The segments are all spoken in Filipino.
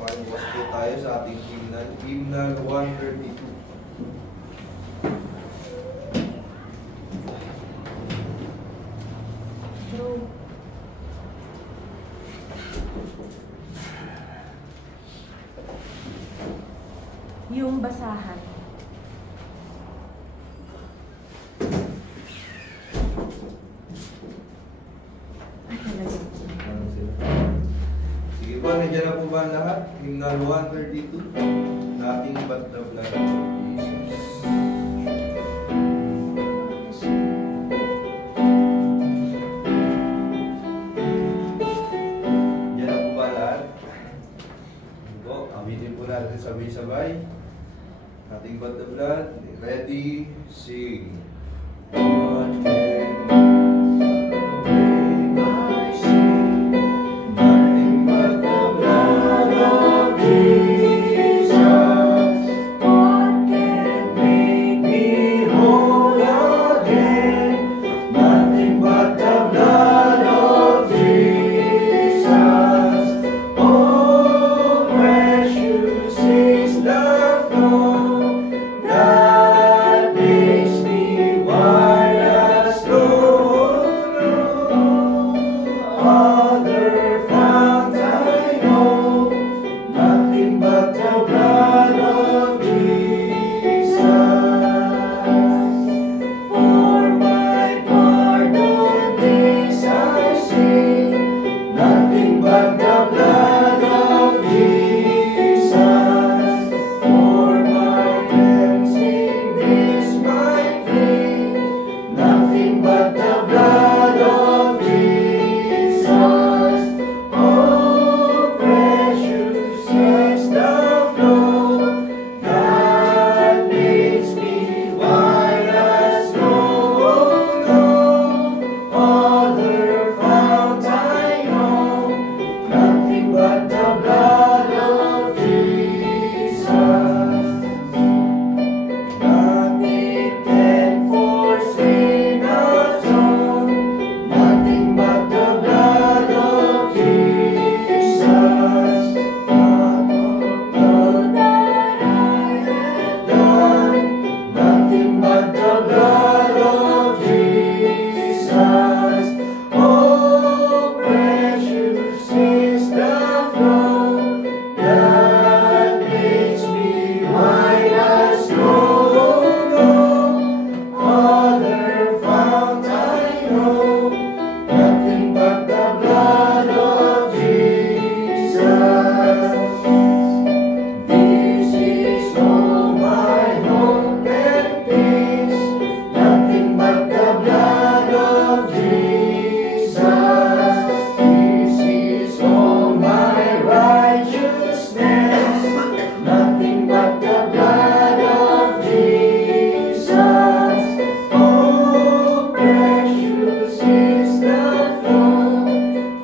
Makiwas po tayo sa ating hymnal. Hymnal 132. Yung basahan. Sige po, nandiyan na po ba ang lahat? Hymnal 132. Nothing but the blood of Jesus. Nandiyan na po ba lahat? Po, awitin po natin sabay-sabay. Nothing but the blood. Ready, sing. What can my sin? Nothing but the blood of Jesus. What can make me whole again? Nothing but the blood of Jesus. Oh, precious is the flow that makes me white as snow. No other fount I know, nothing but the blood of Jesus. For my pardon this I sing, nothing but the blood of Jesus. For my cleansing this my plea, nothing but the blood of Jesus. Oh, precious is the flow that makes me white as snow. No other fount I know, nothing but the blood of Jesus. Nothing can force me not on, nothing but the blood of Jesus. Not all that I have done, nothing but the blood of Jesus. Oh, precious is the flow that makes me white as snow. No other fount I know, nothing but the blood of Jesus. This is all my hope and peace, nothing but the blood of Jesus. This is all my righteousness, nothing but the blood of Jesus. Oh, precious is the flow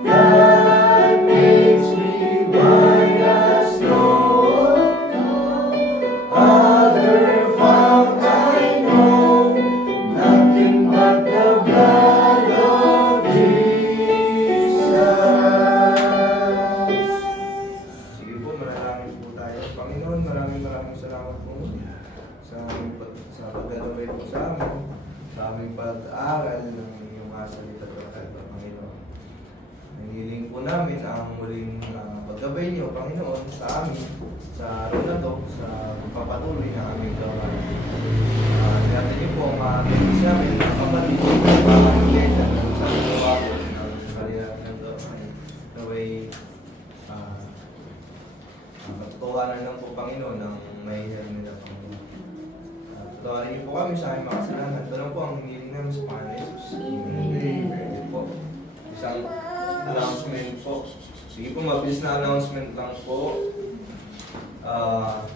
that makes me white as snow. No other fount I know, nothing but the blood of Jesus. Sige po, maraming po tayo. Panginoon, maraming salamat po sa pagdadawin po sa amin, sa aming pag-aaral ng iyong salita at kalpa, Panginoon. Hinihiling po namin ang muling paggabay niyo, Panginoon, sa amin, sa araw na to, sa pagpapatuloy ng aming gawain. Natin niyo po ang maaaring sa amin, ang kapatid, ang pamamigay sa gawa ko, ng kalihan ng gawain. Naway, ang katotohanan lang po, Panginoon, ang mahihiling nila, Panginoon. Patawarin niyo po kami sa aming makasalanan. Ito lang po ang hinihiling namin sa Panginoon Jesus. Amen po. Isang announcement po. Sige po, mabilis na announcement lang po.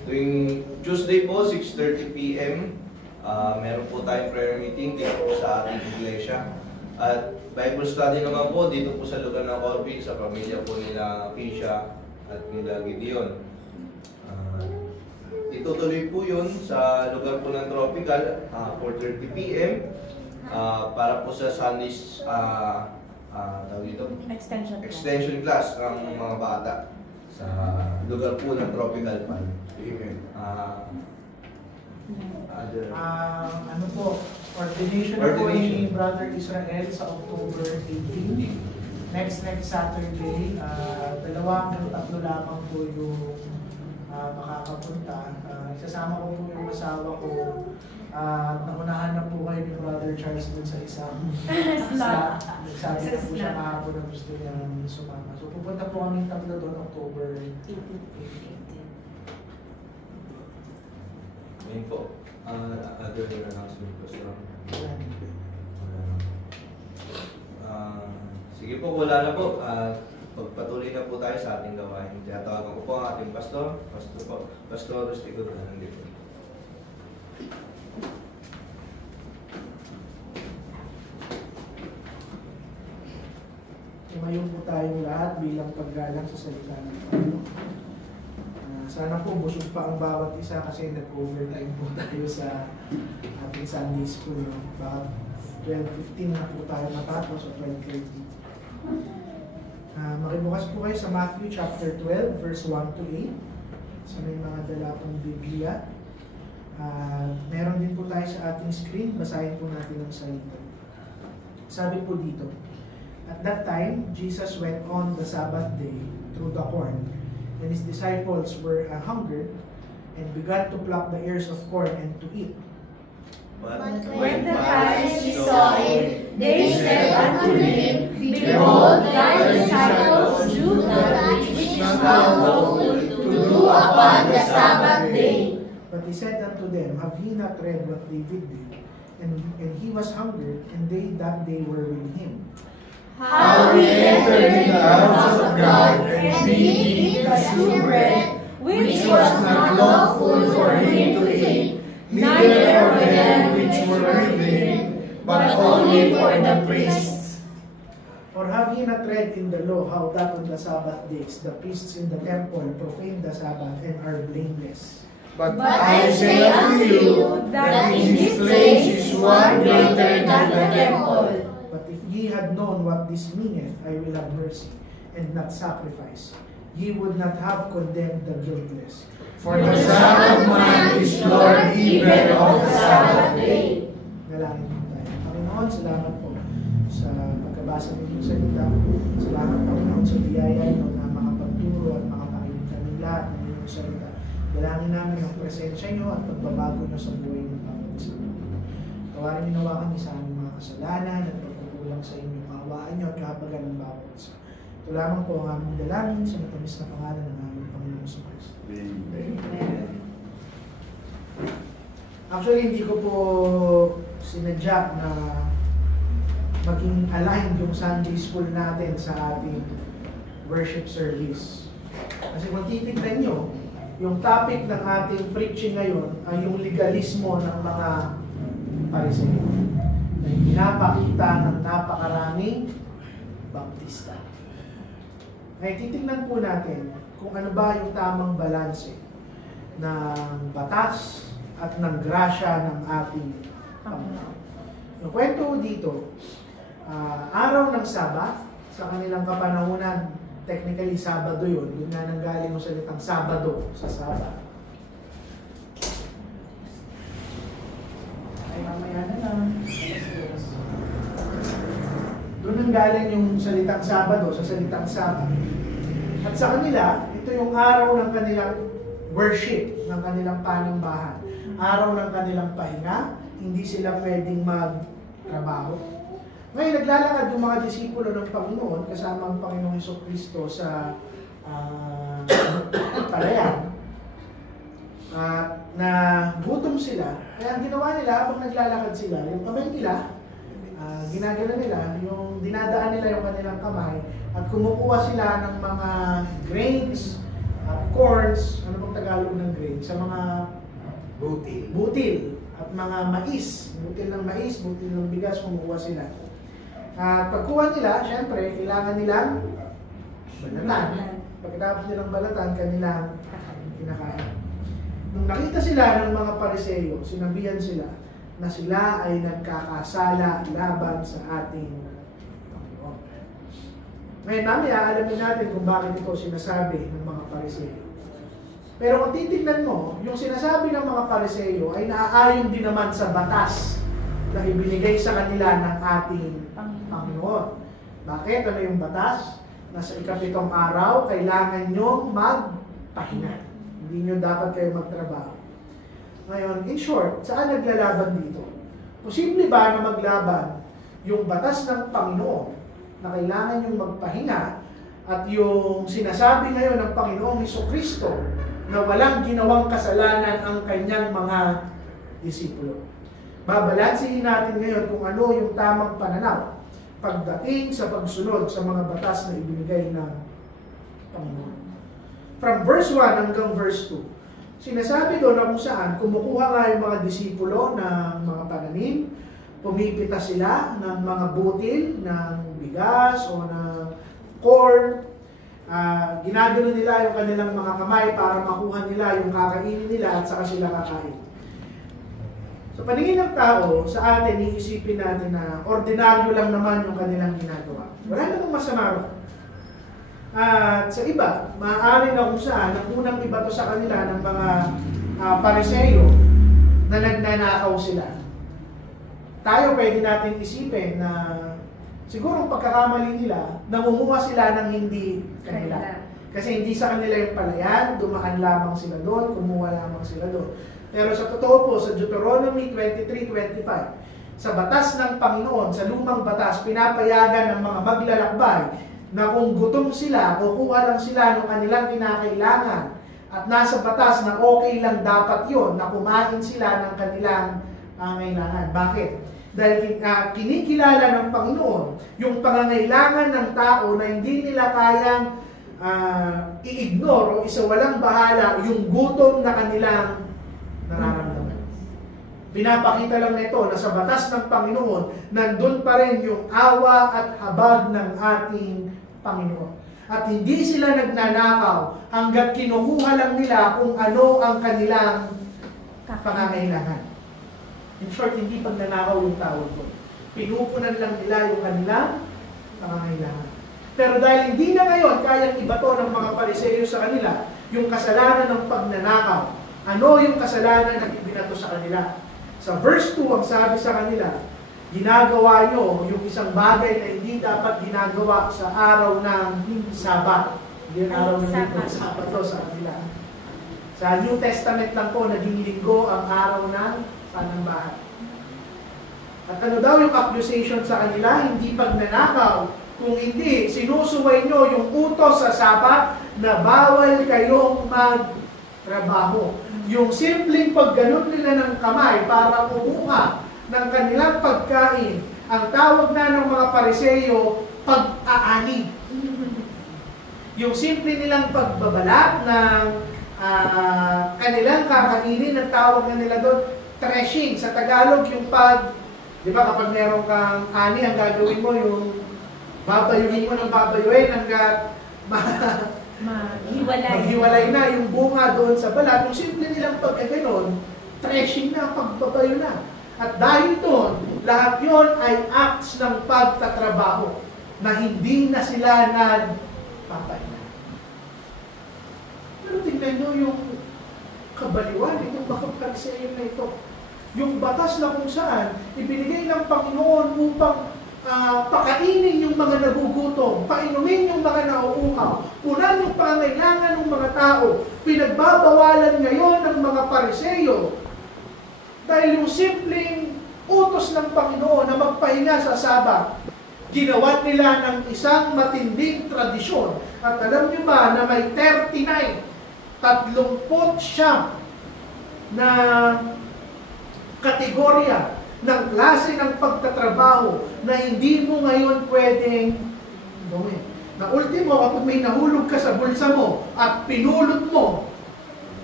Tuwing Tuesday po, 6:30 p.m., meron po tayong prayer meeting dito po sa ating iglesia. At Bible study naman po dito po sa lugar ng Corbin, sa pamilya po nila Keisha at nila Gideon. Itutuloy po yun sa lugar po ng Tropical, 4:30 p.m. Para po sa Sundays extension class ng mga bata sa lugar po ng Tropical Palm. Amen. Ano po, ordination na po ni Brother Israel sa October 18. Next Saturday, 2 hanggang 3 lamang po yung makakapunta. Isasama ko po yung asawa ko. Nakunahan na po kayo ni Brother Charles dun sa isang slot. Nagsabi na po siya kahapon na gusto niya sumama. So pupunta po kami 3 doon, October 18. Ngayon po, other announcement po sir. Sige po, wala na po. Pagpatuloy na po tayo sa ating gawain. Tiyatawagan ko po ang ating pastor. Pastor Rustico na nandito. Tumayo po tayong lahat bilang paggalang sa salita ng Panginoon. Sana po busog pa ang bawat isa kasi nag-overtime po tayo sa ating Sunday school. Baka 12:15 na po tayo matapos o 12:30. Makibukas po kayo sa Matthew chapter 12 verse 1 to 8. Sa may mga dala pong Biblia. Meron din po tayo sa ating screen. Basahin po natin ang salita. Sabi po dito, "At that time, Jesus went on the Sabbath day through the corn, and his disciples were hungered, and began to pluck the ears of corn and to eat. But when the Pharisees saw it, they said unto him, Behold, thy disciples do that which is not lawful to do upon the Sabbath day. But he said unto them, Have ye not read what David did? And he was hungered, and they that day were with him. How he entered in the house of God, and did eat the shewbread, which was not lawful for him to eat, neither for them which were with him, but only for the priests. Or have ye not read in the law how that on the Sabbath days the priests in the temple profane the Sabbath and are blameless? But I say unto you, that in this place is one greater than the temple. But if ye had known what this meaneth, I will have mercy, and not sacrifice, ye would not have condemned the guiltless. For the Son of Man is Lord even of the Sabbath day." Nalangin po tayo. Panginoon, salamat po sa pagkabasa ng iyong salita. Salamat, Panginoon, sa biyaya ino na makapagturo at makapakinig kami lahat ng iyong salita. Dalangin namin ang presensya niyo at pagbabago niyo sa buhay ng bawat isa. Tawarin niyo nawa kami sa aming mga kasalanan at pagkukulang sa inyong kaawaan niyo at kahabagan ng bawat isa. Ito lamang po ang aming dalangin sa matamis na pangalan ng aming Panginoon sa Kristo. Amen. Actually, hindi ko po sinadya na maging aligned yung Sunday school natin sa ating worship service. Kasi kung titignan nyo, yung topic ng ating preaching ngayon ay yung legalismo ng mga Pariseo na pinapakita ng napakaraming Baptista. Ngayon, titignan po natin kung ano ba yung tamang balanse ng batas at ng grasya ng ating Panginoon. Yung kwento dito, araw ng Sabat, sa kanilang kapanahunan, technically Sabado yun, yun nga nanggaling yung salitang Sabado sa Sabat. Ay, mamaya na lang. Doon nanggaling yung salitang Sabado sa salitang Sabat. At sa kanila, ito yung araw ng kanilang worship, ng kanilang panambahan. Araw ng kanilang pahinga, hindi sila pwedeng magtrabaho. Ngayon, naglalakad yung mga disipulo ng Panginoon kasama ang Panginoong Hesukristo sa palayan. Na gutom sila. Kaya ang ginawa nila habang naglalakad sila, yung kamay nila, ginagala nila, yung dinadaan nila yung kanilang kamay at kumukuha sila ng mga grains, corns, ano bang Tagalog ng grains, sa mga butil at mga mais, butil ng mais, butil ng bigas, kumukuha sila. At pagkuha nila, syempre, kailangan nilang balatan. Pagkatapos nilang balatan, kanilang kinakain. Nung nakita sila ng mga Pariseo, sinabihan sila na sila ay nagkakasala laban sa ating Panginoon. Ngayon namin, aalamin natin kung bakit ito sinasabi ng mga Pariseo. Pero kung titignan mo, yung sinasabi ng mga Pariseo ay naaayon din naman sa batas na ibinigay sa kanila ng ating Panginoon. Bakit? Ano yung batas? Nasa ikapitong araw, kailangan nyo magpahinga. Hindi nyo dapat kayo magtrabaho. Ngayon, in short, saan naglalaban dito? Posible ba na maglaban yung batas ng Panginoon na kailangan yung magpahinga at yung sinasabi ngayon ng Panginoong Hesukristo na walang ginawang kasalanan ang kanyang mga disipulo? Babalansihin natin ngayon kung ano yung tamang pananaw pagdating sa pagsunod sa mga batas na ibinigay ng Panginoon. From verse 1 hanggang verse 2, sinasabi doon na kung saan kumukuha nga yung mga disipulo ng mga pananim, pumipita sila ng mga butil ng bigas o ng corn, ginagano nila yung kanilang mga kamay para makuha nila yung kakainin nila at saka sila kakain. Sa paningin ng tao, sa atin, iisipin natin na ordinaryo lang naman yung kanilang ginagawa. Wala namang masama ron. At sa iba, maaari na kung saan, ang unang iba to sa kanila ng mga Pariseo na nagnanakaw sila. Tayo pwede natin isipin na siguro ang pagkakamali nila, namumuha sila ng hindi kanila. Kasi hindi sa kanila yung palayan, dumaan lamang sila doon, kumuha lamang sila doon. Pero sa totoo po, sa Deuteronomy 23:25, sa batas ng Panginoon, sa lumang batas, pinapayagan ng mga maglalakbay na kung gutom sila, kukuha lang sila ng kanilang kinakailangan at nasa batas na okay lang dapat yon na kumain sila ng kanilang pangangailangan. Bakit? Dahil kinikilala ng Panginoon yung pangangailangan ng tao na hindi nila kayang i-ignore o isawalang bahala yung gutom na kanilang nararamdaman. Pinapakita lang nito na sa batas ng Panginoon, nandun pa rin yung awa at habag ng ating Panginoon. At hindi sila nagnanakaw hanggat kinukuha lang nila kung ano ang kanilang pangangailangan. In short, hindi pagnanakaw yung tawag ko. Pinupunan lang nila yung kanilang pangangailangan. Pero dahil hindi na ngayon kayang ibato ng mga Pariseo sa kanila yung kasalanan ng pagnanakaw, ano yung kasalanan na ibinato sa kanila? Sa verse 2, ang sabi sa kanila, ginagawa nyo yung isang bagay na hindi dapat ginagawa sa araw ng Sabat. Hindi yung araw ng linggo, Sabat to sa kanila. Sa New Testament lang po, naging linggo ang araw ng panambahan. At ano daw yung accusation sa kanila? Hindi pagnanakaw. Kung hindi, sinusuway nyo yung utos sa Sabat na bawal kayong magtrabaho. Yung simpleng pagganon nila ng kamay para kumuha ng kanilang pagkain, ang tawag na ng mga Pariseo, pag-aani. Yung simple nilang pagbabalat ng kanilang kakainin, ang tawag na nila doon, threshing. Sa Tagalog, yung di ba kapag meron kang ani, ang gagawin mo, yung babayuhin mo ng babayuhin hanggat maghiwalay na yung bunga doon sa balat. Yung simple nilang pagkaganon, threshing na, pagbabayo na. At dahil doon, lahat yon ay acts ng pagtatrabaho na hindi na sila nagpapahinga. Pero tingnan nyo yung kabaliwan, itong mga Pariseo na ito. Yung batas na kung saan, ibinigay ng Panginoon upang pakainin yung mga nagugutom, painumin yung mga nauuhaw, punan yung pangangailangan ng mga tao, pinagbabawalan ngayon ng mga Pariseo. Dahil yung simpleng utos ng Panginoon na magpahinga sa Sabat, ginawa nila ng isang matinding tradisyon. At alam nyo ba na may 39 na kategorya ng klase ng pagtatrabaho na hindi mo ngayon pwedeng gawin. Na ultimo, kapag may nahulog ka sa bulsa mo at pinulot mo,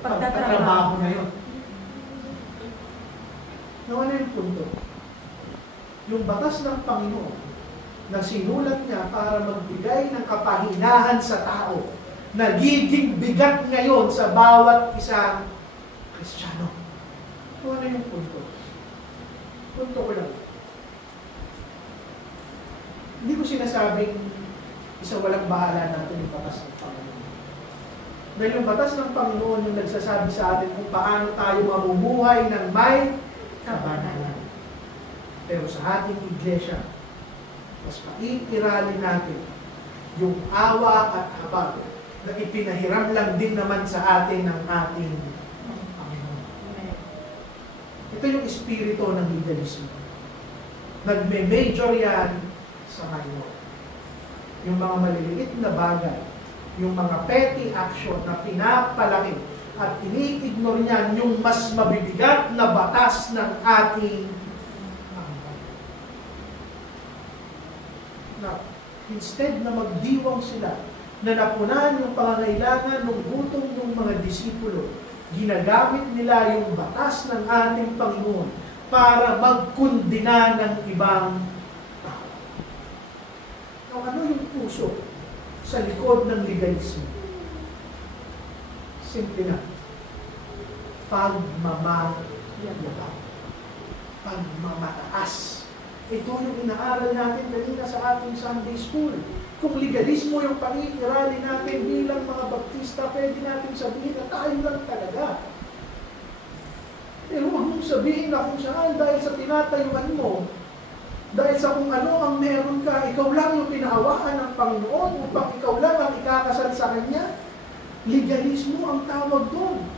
pagtatrabaho na yun. Nawala yung punto. Yung batas ng Panginoon na sinulat niya para magbigay ng kapahinahan sa tao, nagiging bigat ngayon sa bawat isang Kristiyano. Nawala yung punto. Punto ko lang. Hindi ko sinasabing isa walang bahala natin yung batas ng Panginoon. Dahil yung batas ng Panginoon yung nagsasabi sa atin kung paano tayo mamumuhay ng may kabanalan. Pero sa ating iglesia, mas maiirali natin yung awa at habag na ipinahiram lang din naman sa atin ng ating Panginoon. Ito yung espiritu ng legalismo. Nagme-major yan sa ngayon. Yung mga maliliit na bagay, yung mga petty action na pinapalaki at ini-ignore niyan yung mas mabibigat na batas ng ating Panginoon. Now, instead na magdiwang sila, na napunan yung pangangailangan ng gutom ng mga disipulo, ginagamit nila yung batas ng ating Panginoon para magkundina ng ibang tao. Now, ano yung puso sa likod ng legalismo? Simple na. Pagmamahayag. Pagmamataas. Ito yung inaaral natin kanina sa ating Sunday School. Kung legalismo yung pangingirali natin bilang mga Baptista, pwede natin sabihin na tayo lang talaga. Pero huwag mong sabihin na kung saan dahil sa tinatayuan mo, dahil sa kung ano ang meron ka, ikaw lang yung pinahawaan ng Panginoon upang ikaw lang ang ikakasal sa Kanya. Legalismo ang tawag doon.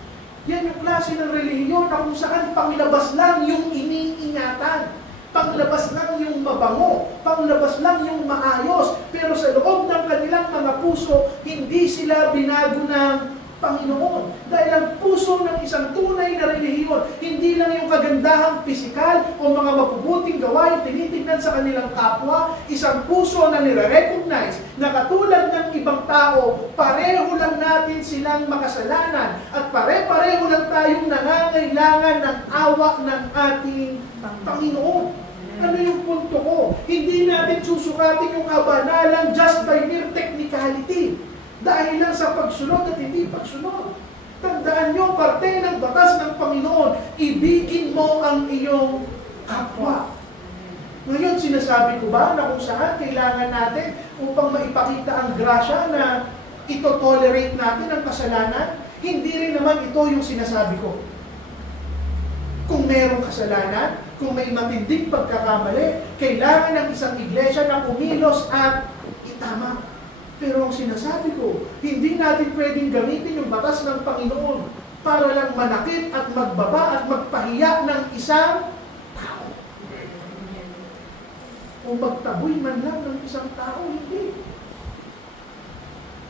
Yan yung klase ng relihiyon na kung saan panglabas lang yung iniingatan. Panglabas lang yung mabango, panglabas lang yung maayos, pero sa loob ng kanilang mga puso, hindi sila binago ng Panginoon. Dahil ang puso ng isang tunay na relihiyon, hindi lang yung kagandahang pisikal o mga mabubuting gawain tinitignan sa kanilang kapwa, isang puso na nire-recognize na katulad ng ibang tao, pareho lang natin silang makasalanan at pare-pareho lang tayong nangangailangan ng awa ng ating Panginoon. Ano yung punto ko? Hindi natin susukatin yung kabanalan just by mere technicality. Dahil lang sa pagsunod at hindi pagsunod. Tandaan nyo, parte ng batas ng Panginoon, ibigin mo ang iyong kapwa. Ngayon, sinasabi ko ba na kung saan kailangan natin upang maipakita ang grasya na ito-tolerate natin ang kasalanan? Hindi rin naman ito yung sinasabi ko. Kung mayroong kasalanan, kung may matinding pagkakamali, kailangan ng isang iglesia na kumilos at itama. Pero ang sinasabi ko, hindi natin pwedeng gamitin yung batas ng Panginoon para lang manakit at magbaba at magpahiya ng isang tao. O magtaboy man lang ng isang tao, hindi.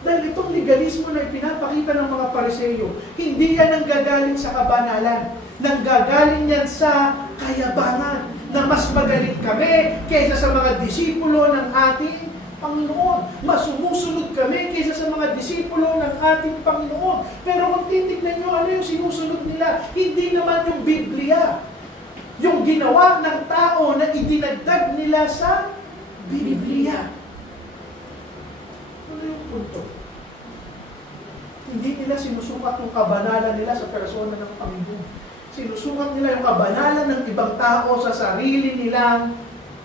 Dahil itong legalismo na ipinapakita ng mga Pariseyo, hindi yan ang gagaling sa kabanalan. Nanggagaling yan sa kayabangan na mas magaling kami kaysa sa mga disipulo ng ating Panginoon. Mas sumusunod kami kaysa sa mga disipulo ng ating Panginoon. Pero kung titignan nyo ano yung sinusunod nila, hindi naman yung Biblia. Yung ginawa ng tao na idinagdag nila sa Biblia. Ano yung punto? Hindi nila sinusukat yung kabanalan nila sa persona ng Panginoon. Sinusukat nila yung kabanalan ng ibang tao sa sarili nilang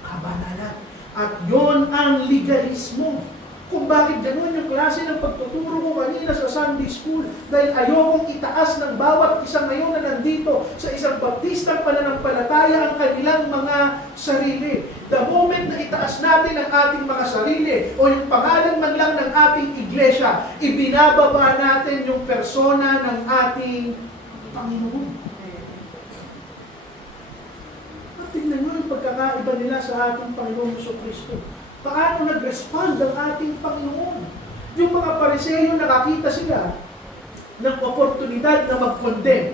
kabanalan. At yon ang legalismo. Kung bakit gano'n yung klase ng pagtuturo ko kanina sa Sunday School. Dahil ayokong itaas ng bawat isang ngayon na nandito sa isang baptistang pananampalataya ang kanilang mga sarili. The moment na itaas natin ang ating mga sarili o yung pangalan man lang ng ating iglesia, ibinababa natin yung persona ng ating Panginoon. Tingnan nyo yung pagkakaiba nila sa ating Panginoon Jesucristo. Paano nag-respond ang ating Panginoon? Yung mga Pariseyo, nakakita sila ng oportunidad na mag-condemn.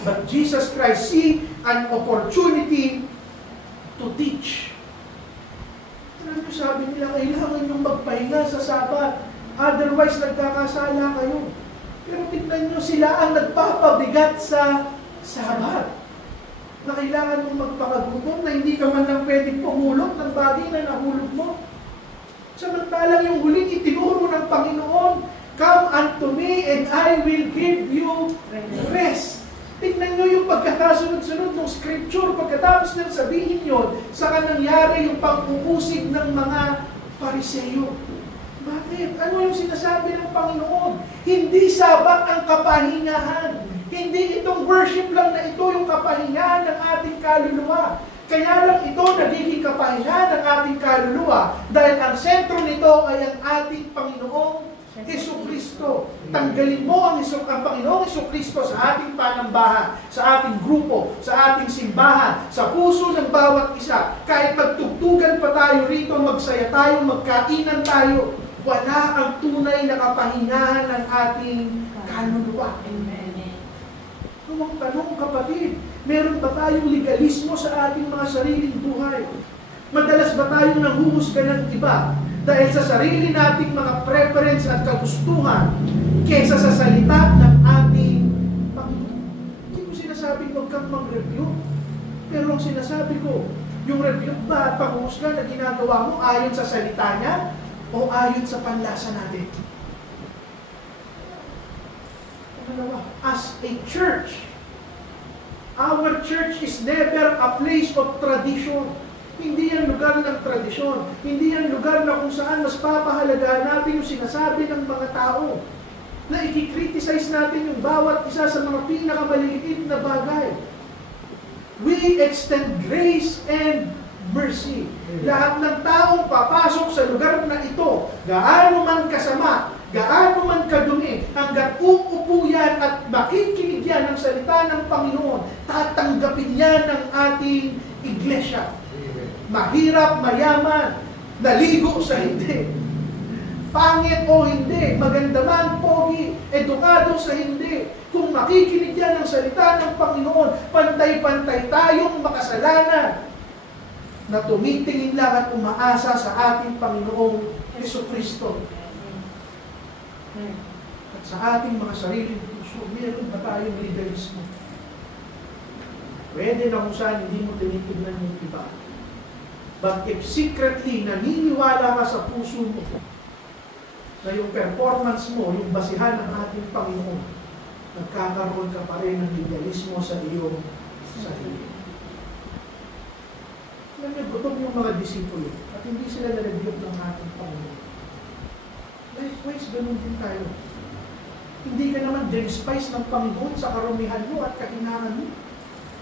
But Jesus Christ see an opportunity to teach. Ano nyo sabi nila, kailangan yung magpahinga sa Sabat. Otherwise, nagkakasala kayo. Pero tingnan nyo, sila ang nagpapabigat sa Sabat. Na kailangan mong magpakagutom, na hindi ka man lang pwedeng pumulot ng bagay na nahulog mo. Samantalang yung huling itinuro ng Panginoon, come unto me and I will give you rest. Tingnan nyo yung pagkakasunod-sunod ng scripture, pagkatapos nang sabihin yun, saka nangyari yung pang-uusig ng mga Pariseo. Bakit? Ano yung sinasabi ng Panginoon? Hindi sabat ang kapahingahan. Hindi itong worship lang na ito yung kapahingahan ng ating kaluluwa. Kaya lang ito nagiging kapahingahan ng ating kaluluwa dahil ang sentro nito ay ang ating Panginoong Jesucristo. Tanggalin mo ang Panginoong Jesucristo sa ating panambahan, sa ating grupo, sa ating simbahan, sa puso ng bawat isa. Kahit magtugtugan pa tayo rito, magsaya tayo, magkainan tayo, wala ang tunay na kapahingahan ng ating kaluluwa. Ang tanong, kapatid, meron ba tayong legalismo sa ating mga sariling buhay? Madalas ba tayong nanghuhusga ng iba dahil sa sarili nating mga preference at kagustuhan kaysa sa salita ng ating Panginoon? Hindi ko sinasabing huwag kang mag-review, pero ang sinasabi ko, yung review ba at panghuhusga na ginagawa mo ayon sa salita niya o ayon sa panlasa natin? As a church, our church is never a place of tradition. Hindi yan lugar ng tradisyon. Hindi yan lugar na kung saan mas papahalagahan natin yung sinasabi ng mga tao. Na i-criticize natin yung bawat isa sa mga pinakamaliliit na bagay. We extend grace and mercy. Lahat ng taong papasok sa lugar na ito, gaano man kasama, gaano man kadumi, hanggang uupo yan at makikinig yan ng salita ng Panginoon, tatanggapin yan ng ating iglesia. Mahirap, mayaman, naligo sa hindi, pangit o hindi, maganda man, pogi, edukado sa hindi. Kung makikinig yan ng salita ng Panginoon, pantay-pantay tayong makasalanan na tumitingin lang at umaasa sa ating Panginoong Jesucristo. At sa ating mga sariling puso, meron ba tayong legalismo? Pwede na kung saan hindi mo tinitignan yung iba. But if secretly naniniwala ka sa puso mo na yung performance mo, yung basihan ng ating Panginoon, nagkakaroon ka pa rin ng legalismo sa iyong sarili. Alam niyo, gutom yung mga disipulo at hindi sila nalagyan ng ating Panginoon. Likewise, ganun din tayo. Hindi ka naman despise ng Panginoon sa karumihan mo at kahinaan mo.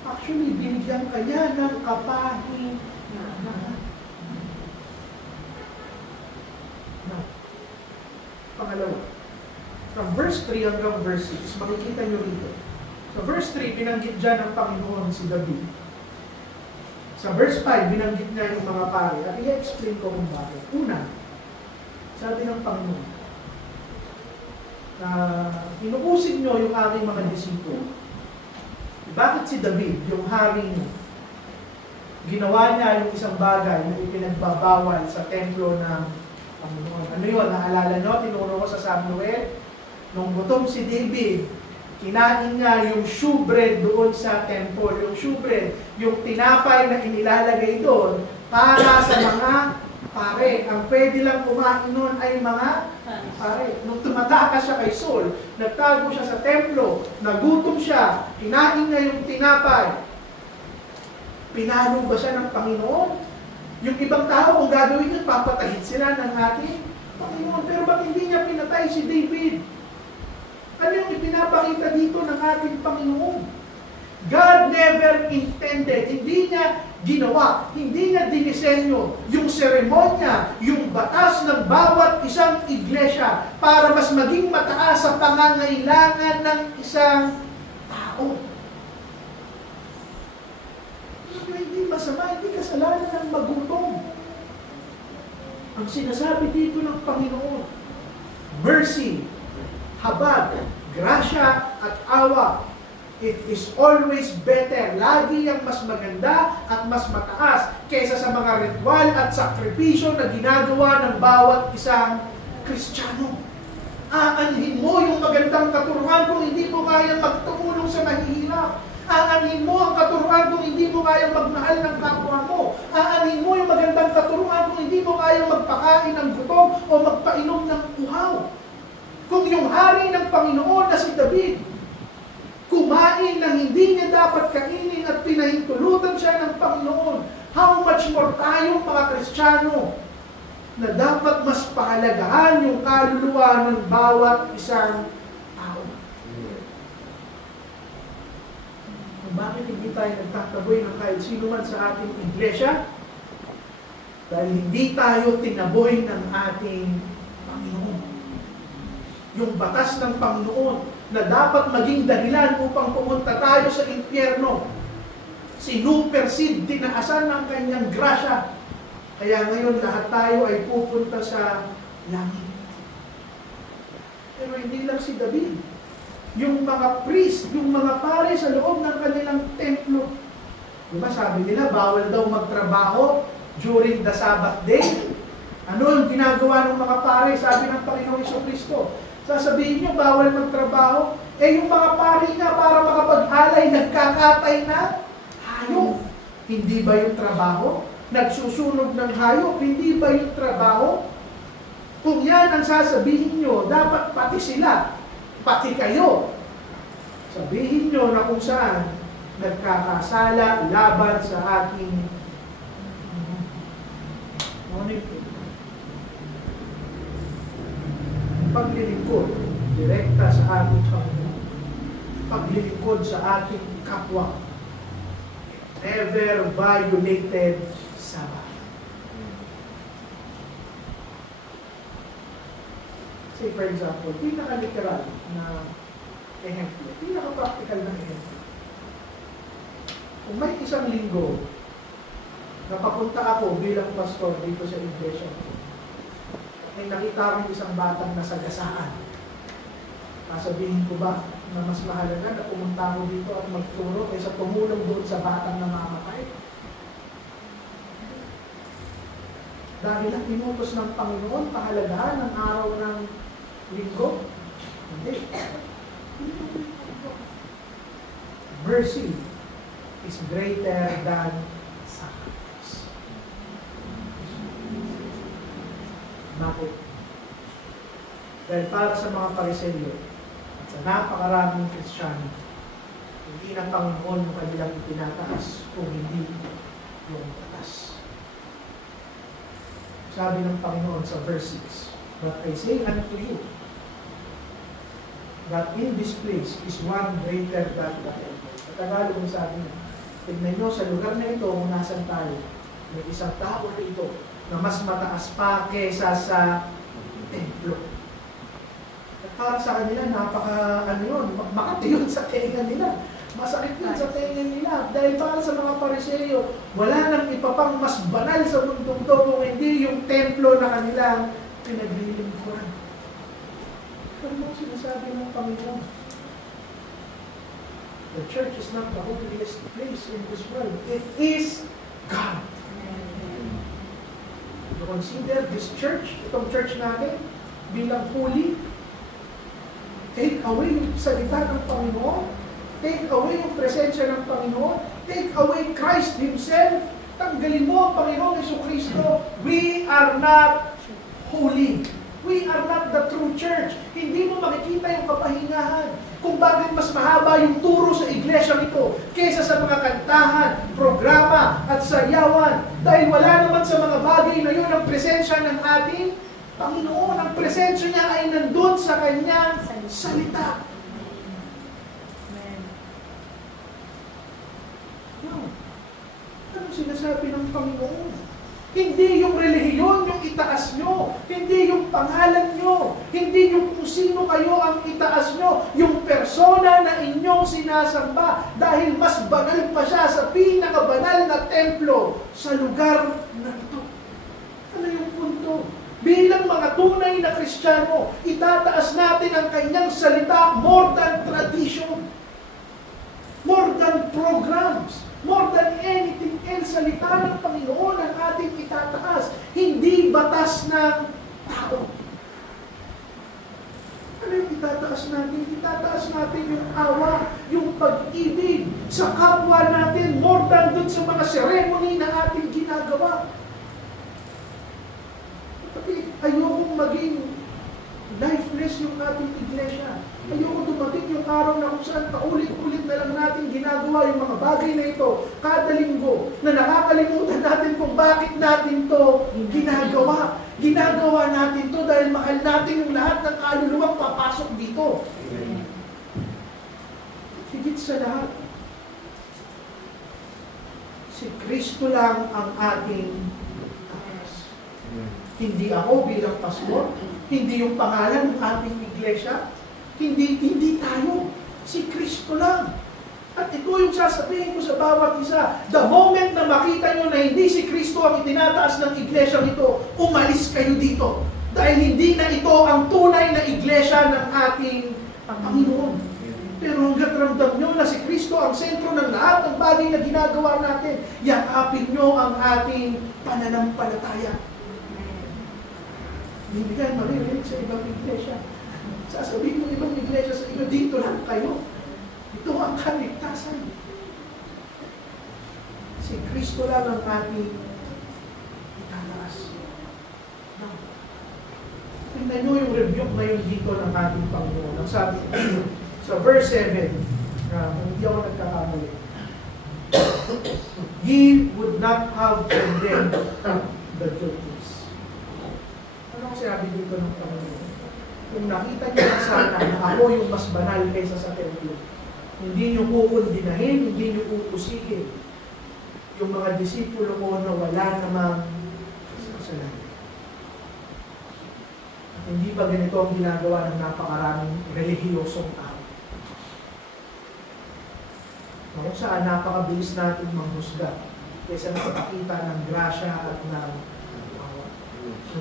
Actually, binigyan ka niya ng kapahingahan. Now, pangalawa, from verse 3 hanggang verse 6, makikita nyo rito. Sa verse 3, binanggit dyan ng Panginoon si David. Sa verse 5, binanggit niya yung mga pari. At i-explain ko kung bakit. Una, sabi ng Panginoon, inuusig nyo yung aming mga disipulo. Bakit si David, yung haring ginawa niya yung isang bagay na ipinagbabawal sa templo ng Panginoon? Ano yun? Naalala nyo? Tinuro ko sa Samuel. Nung gutom si David, kinain niya yung shewbread doon sa temple. Yung shewbread, yung tinapay na inilalagay doon para sa mga pare. Ang pwede lang kumain nun ay mga pare. Nung tumatakas siya kay Saul, nagtago siya sa templo, nagutom siya, kinain niya yung tinapay. Pinalo ba siya ng Panginoon? Yung ibang tao, kung gagawin yun, papatahin sila ng ating Panginoon. Pero bakit hindi niya pinatay si David? Ano yung ipinapakita dito ng ating Panginoon? God never intended, hindi niya ginawa, hindi niya dinisenyo yung seremonya, yung batas ng bawat isang iglesia para mas maging mataas sa pangangailangan ng isang tao. Hindi masama, hindi kasalanan ng magutom. Ang sinasabi dito ng Panginoon, mercy, habag, grasya at awa. It is always better. Lagi ang mas maganda at mas mataas kaysa sa mga ritual at sakripisyo na ginagawa ng bawat isang Kristiyano. Aanhin mo yung magandang katuruan kung hindi mo kayang magtumulong sa mahihirap. Aanhin mo ang katuruan kung hindi mo kayang magmahal ng kapwa mo. Aanhin mo yung magandang katuruan kung hindi mo kayang magpakain ng gutom o magpainom ng uhaw. Kung yung hari ng Panginoon na si David, kumain ng hindi niya dapat kainin at pinahintulutan siya ng Panginoon, how much more tayong mga Kristiyano na dapat mas pahalagahan yung kaluluwa ng bawat isang tao. Bakit hindi tayo nagtataboy ng kahit sino man sa ating iglesia? Dahil hindi tayo tinaboy ng ating Panginoon. Yung batas ng Panginoon na dapat maging dahilan upang pumunta tayo sa impyerno, sinupersid, tinaasan ng kanyang grasya. Kaya ngayon lahat tayo ay pupunta sa langit. Pero hindi lang si David. Yung mga priest, yung mga pare sa loob ng kanilang templo. Diba sabi nila, bawal daw magtrabaho during the Sabbath day. Ano yung ginagawa ng mga pare? Sabi ng Panginoong Jesucristo. Sasabihin niyo, bawal magtrabaho. Eh yung mga pare nga para makapag-alay, nagkakatay na hayop. Hindi ba yung trabaho? Nagsusunog ng hayop, hindi ba yung trabaho? Kung yan ang sasabihin nyo, dapat pati sila, pati kayo. Sabihin nyo na kung saan nagkakasala laban sa ating paglilingkod direkta sa ating Panginoon. Paglilingkod sa ating kapwa. Never violated Sabbath. Say for example, pinaka-literal na ehemplo, pinaka-practical na ehemplo. Kung may isang linggo, napapunta ako bilang pastor dito sa iglesia, ay nakita ko isang batang nasagasaan. Sasabihin ko ba na mas mahalaga na pumunta ako dito at magturo kaysa tumulong doon sa batang namamatay? Dahil ang inutos ng Panginoon, pahalagahan ng araw ng linggo? Hindi. Mercy is greater than sacrifice. Bakit? Dahil para sa mga Pariseo at sa napakaraming Kristiyano, hindi ng Panginoon yung kanilang itinataas kung hindi yung batas. Sabi ng Panginoon sa verse 6, "But I say unto you, that in this place is one greater than the other." Sa Tagalog ang sabi niya, tignan nyo sa lugar na ito kung nasan tayo, may isang tao rito na mas mataas pa kesa sa templo. At para sa kanila, makati yun sa tenga nila. Masakit yun sa tenga nila. Dahil para sa mga Pariseo, wala nang iba pang mas banal sa mundong to kung hindi yung templo na kanilang pinaglilingkuran. Ano mo sinasabi ng Panginoon? The church is not the holiest place in this world. It is God. You consider this church, itong church natin, bilang holy. Take away yung salita ng Panginoon. Take away yung presensya ng Panginoon. Take away Christ Himself. Tanggalin mo ang Panginoong Jesucristo. We are not holy. We are not the true church. Hindi mo makikita yung kapahingahan kung bakit mas mahaba yung turo sa iglesia nito kaysa sa mga kantahan, programa at sayawan. Dahil wala naman sa mga bagay na yun ang presensya ng ating Panginoon. Ang presensya niya ay nandun sa kanyang salita. Ano sinasabi ng Panginoon? Hindi yung relihiyon yung itaas nyo. Hindi yung pangalan nyo. Hindi yung kung sino kayo ang itaas nyo. Yung persona na inyong sinasamba. Dahil mas banal pa siya sa pinakabanal na templo sa lugar na ito. Ano yung punto? Bilang mga tunay na Kristiyano, itataas natin ang kanyang salita more than tradition. More than programs. More than anything else, salita ng Panginoon ang ating itataas. Hindi batas ng tao. Ano yung itataas natin? Itataas natin yung awa, yung pag-ibig sa kapwa natin, more than dun sa mga ceremony na ating ginagawa. Tapi ayokong maging lifeless yung ating iglesia. Ayoko dumating yung araw na kung saan paulit-ulit na lang natin ginagawa yung mga bagay na ito kada linggo na nakakalimutan natin kung bakit natin to ginagawa. Ginagawa natin to dahil mahal natin yung lahat ng kaluluwang papasok dito. Higit sa lahat, si Kristo lang ang ating taas. Hindi ako bilang pastor, hindi yung pangalan ng ating iglesia, hindi tayo. Si Kristo lang. At ito yung sasabihin ko sa bawat isa. The moment na makita nyo na hindi si Kristo ang itinataas ng iglesia nito, umalis kayo dito. Dahil hindi na ito ang tunay na iglesia ng ating Panginoon. Pero hanggat ramdam nyo na si Kristo ang sentro ng lahat ng bagay na ginagawa natin, yakapin nyo ang ating pananampalataya. Hindi kayo maririnig sa ibang iglesia. Sasabihin mo ibang iglesia sa iba, dito lang kayo. Ito ang kaligtasan. Si Kristo lang ang ating itataas. Tingnan nyo yung rebuke ngayon dito ng ating Panginoon. Ang sabi sa verse 7, hindi ako nagkakamali. Ye would not have condemned the guiltless. Ano ang sinabi dito ng Panginoon? Kung nakita niyo na sana na ako yung mas banal kaysa sa templo, hindi niyo kukundinahin, hindi niyo uusigin yung mga disipulo ko na wala namang kasalanan. At hindi ba ganito ang ginagawa ng napakaraming relihiyosong tao? Kung saan napakabilis natin manghusga kaysa nakapakita ng grasya at ng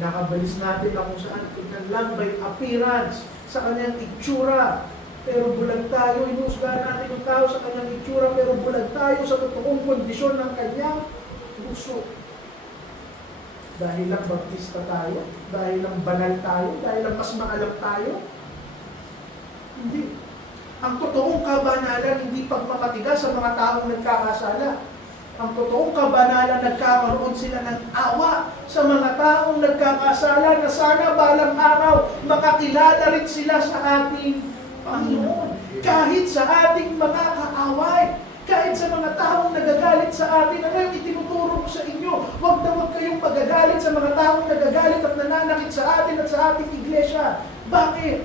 nakabilis natin na kung saan tignan lang by appearance sa kanyang itsura. Pero bulag tayo, inusga natin yung tao sa kanyang itsura, pero bulag tayo sa totoong kondisyon ng kanyang puso. Dahil lang baptista tayo, dahil lang banal tayo, dahil lang mas maalam tayo. Hindi. Ang totoong kabanalan, hindi pagmamatigas sa mga taong nagkakasala. Ang totoong kabanalan, nagkakaroon sila ng awa sa mga taong nagkakasala na sana balang araw makakilala rin sila sa ating Panginoon. Kahit sa ating mga kaaway, kahit sa mga taong nagagalit sa atin, ano yung itinuturo ko sa inyo? Huwag na huwag kayong magagalit sa mga taong nagagalit at nananakit sa atin at sa ating iglesia. Bakit?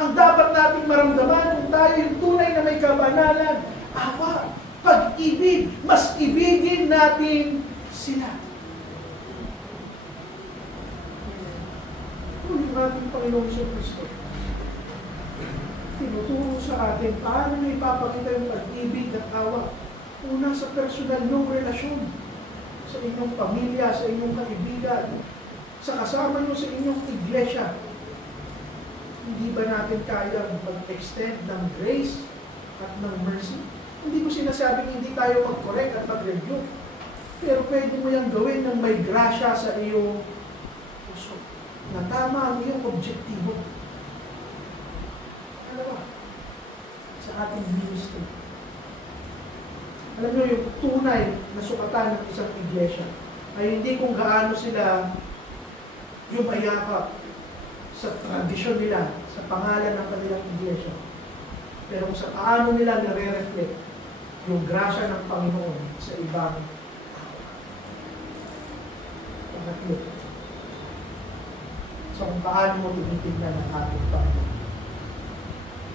Ang dapat nating maramdaman kung tayo yung tunay na may kabanalan, awa, pag-ibig, mas ibigin natin sila. Ito yung ating Panginoong Kristo. Tinuturo sa atin paano na ipapakita yung pag-ibig at awa. Una sa personal nyong relasyon, sa inyong pamilya, sa inyong kaibigan, sa kasama nyo sa inyong iglesia. Hindi ba natin kaya mag-extend ng grace at ng mercy? Hindi ko sinasabing hindi tayo mag-correct at mag-review. Pero pwede mo yung gawin ng may grasya sa iyong puso. Na tama ang iyong objektibo. Ano ba? Sa ating ministry. Alam nyo, yung tunay na sukatan ng isang iglesia ay hindi kung gaano sila yumayakap sa tradisyon nila, sa pangalan ng kanilang iglesia. Pero kung sa paano nila nare-reflect yung grasya ng Panginoon sa ibang tao. Pangatlo. So kung paano mo tinitignan ang ating Panginoon.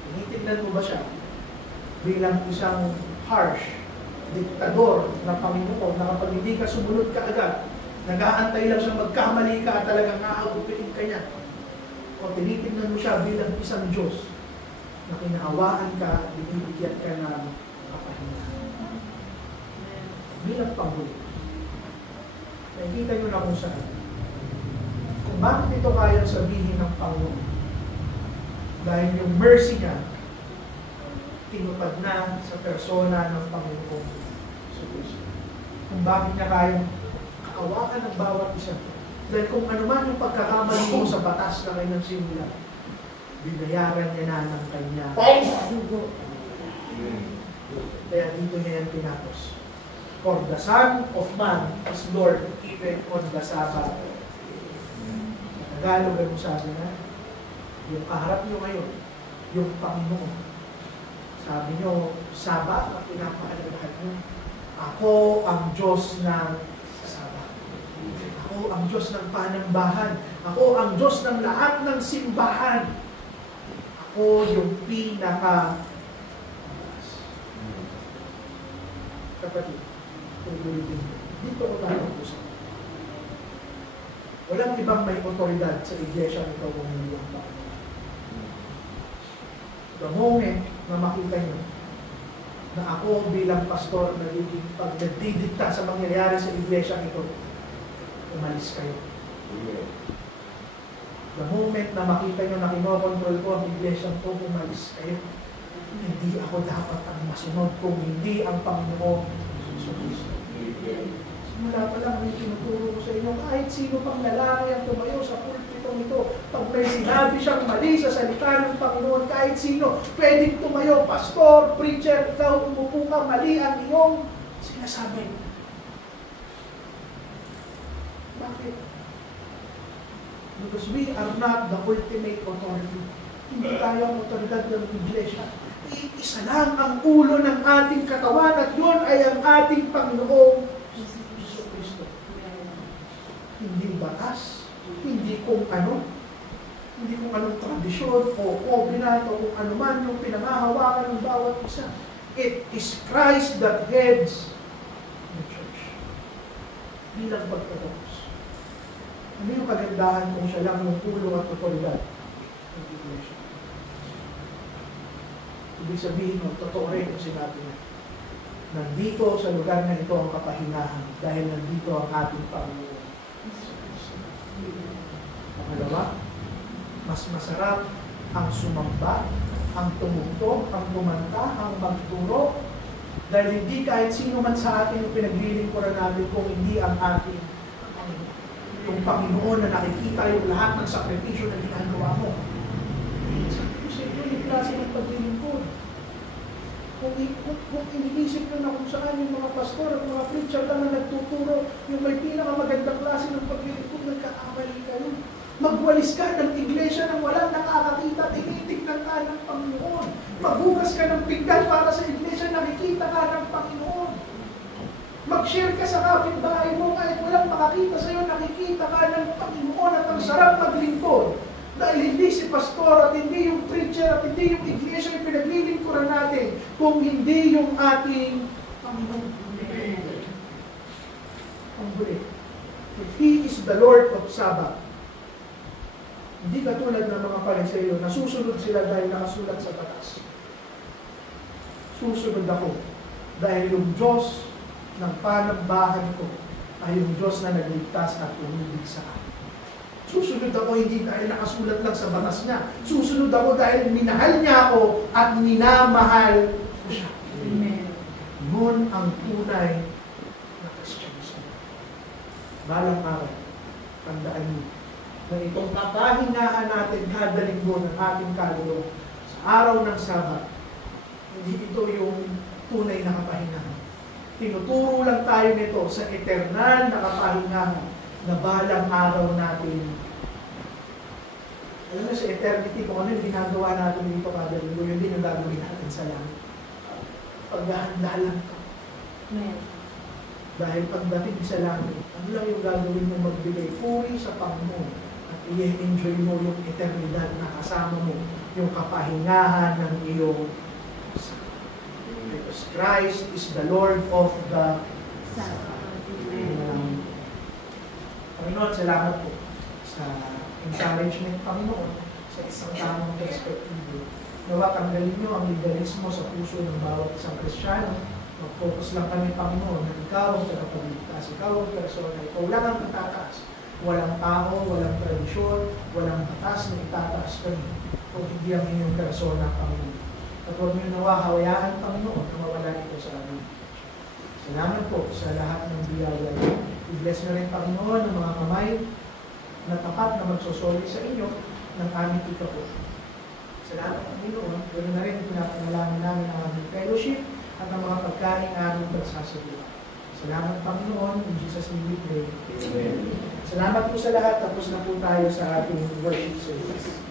Tinitignan mo ba siya bilang isang harsh, diktador na Panginoon na kapag hindi ka sumunod ka agad, nag-aantay lang siya magkamali ka at talagang naagupitin ka niya? O tinitignan mo siya bilang isang Diyos na kinahawaan ka at binibigyan ka ng kapahingahan. Bilang panghuli. Nakikita nyo na kung saan. Kung bakit ito kayang sabihin ng Panginoon. Dahil yung mercy niya, tinupad na sa persona ng Panginoon sa Kristo. Kung bakit niya kayang kaawaan ng bawat isa. Dahil kung ano man yung pagkakamali mo sa batas na kanyang simula, binayaran niya na ng kanya. Kaya dito niya yan tinapos. For the Son of Man is Lord even on the Sabbath. Sa Tagalog ay sabi na, yung kaharap nyo ngayon, yung Panginoon. Sabi nyo, Sabbath ang pinapaalagahan nyo. Ako ang Diyos ng Sabbath. Ako Ako ang Diyos ng panambahan. Ako ang Diyos ng lahat ng simbahan. Ako yung pinaka kapatid. Dito ko tayo usap. Walang ibang may otoridad sa iglesia nito kung hindi ang Panginoon. The moment na makita nyo na ako bilang pastor pag nagdidikta sa mangyayari sa iglesia ito, umalis kayo. The moment na makita nyo na kinokontrol ko ang iglesia ito, umalis kayo. Hindi ako dapat ang masunod kung hindi ang Panginoon Jesus. Simula pa lang may tinuturo ko sa inyo, kahit sino pang lalaki ang tumayo sa pulpitong ito, pag may sinabi siyang mali sa salita ng Panginoon, kahit sino, pwedeng tumayo, pastor, preacher, ikaw umupo ka, mali ang iyong sinasabi. Bakit? Because we are not the ultimate authority. Hindi tayo ang otoridad ng iglesia. Isa lang ang ulo ng ating katawan at yun ay ang ating Panginoong Jesucristo. Hindi batas, hindi kung anong tradisyon o covenant o kung ano man yung pinangahawakan ng bawat isa. It is Christ that heads the church. Bilang pagtatapos. Ano yung kagandahan kung siya lang yung ulo at otoridad ng iglesia? Ibig sabihin mo, totoo rin yung sinabi niya. Nandito sa lugar na ito ang kapahinahan dahil nandito ang ating Panginoon. Pangalawa, mas masarap ang sumamba, ang tumugtog, ang kumanta, ang magturo, dahil hindi kahit sino man sa atin yung pinaglilingkuran natin kung hindi ang ating yung Panginoon na nakikita yung lahat ng sakripisyo na ginagawa mo. Sabi ko sa inyo, yung klase ng paglilingkod. Kung iniisip nyo na kung saan yung mga pastor at mga preacher lang na nagtuturo, yung may pinakamagandang klase ng paglilingkod, nagkakamali kayo. Magwalis ka ng iglesia nang walang nakakakita, tinitignan ka ng Panginoon. Maghugas ka ng pinggan para sa iglesia, nakikita ka ng Panginoon. Mag-share ka sa kapitbahay mo kahit walang makakita sa'yo, nakikita ka ng Panginoon at ang sarap maglingkod. Dahil hindi si pastor at hindi yung preacher at hindi yung iglesia yung pinaglilingkuran natin kung hindi yung ating Panginoon. Ang huli. If He is the Lord of Sabbath, hindi katulad ng mga Pariseyo na susunod sila dahil nakasulat sa batas. Susunod ako dahil yung Diyos ng panambahan ko ay yung Diyos na nagligtas at umibig sa akin. Susunod ako hindi dahil nakasulat lang sa batas niya. Susunod ako dahil minahal niya ako at minamahal ko siya. Amen. Yun ang tunay na Christianism. Balang araw, tandaan niyo na itong kapahingahan natin kada linggo ng ating kaluluwa sa araw ng Sabat, hindi ito yung tunay na kapahingahan. Tinuturo lang tayo nito sa eternal na kapahingahan na balang araw natin. Alam mo sa eternity, kung ano yung ginagawa natin dito kada linggo, yun din yung gagawin natin sa langit. Paghahanda lang ka. Dahil pagdating sa langit, ano lang yung gagawin mo magbigay puri sa Panginoon at i-enjoy mo yung eternidad na kasama mo, yung kapahingahan ng iyong because Christ is the Lord of the Panginoon, salamat po sa encouragement, Panginoon, sa isang tamang perspektibo. Nawa, tanggalin nyo ang legalismo sa puso ng bawat isang Kristiyano. Mag-focus lang kami, Panginoon, na ikaw ang tagapagligtas, ikaw ang persona, ikaw lang ang itataas. Walang tao, walang tradisyon, walang batas na itataas kami kung hindi ang inyong persona, Panginoon. At huwag nyo nawa, hawayaan, Panginoon, na mawala ito sa amin. Salamat po sa lahat ng biyaya. I-bless na rin, Panginoon, ng mga kamay na tapat na magsosoli sa inyo ng aming ikapo. Salamat, Panginoon. Ganoon na rin pinapanalangin namin ang aming fellowship at ang mga pagkain aming pagsasabuhan. Salamat, Panginoon. In Jesus' name we pray. Amen. Salamat po sa lahat. Tapos na po tayo sa ating worship service.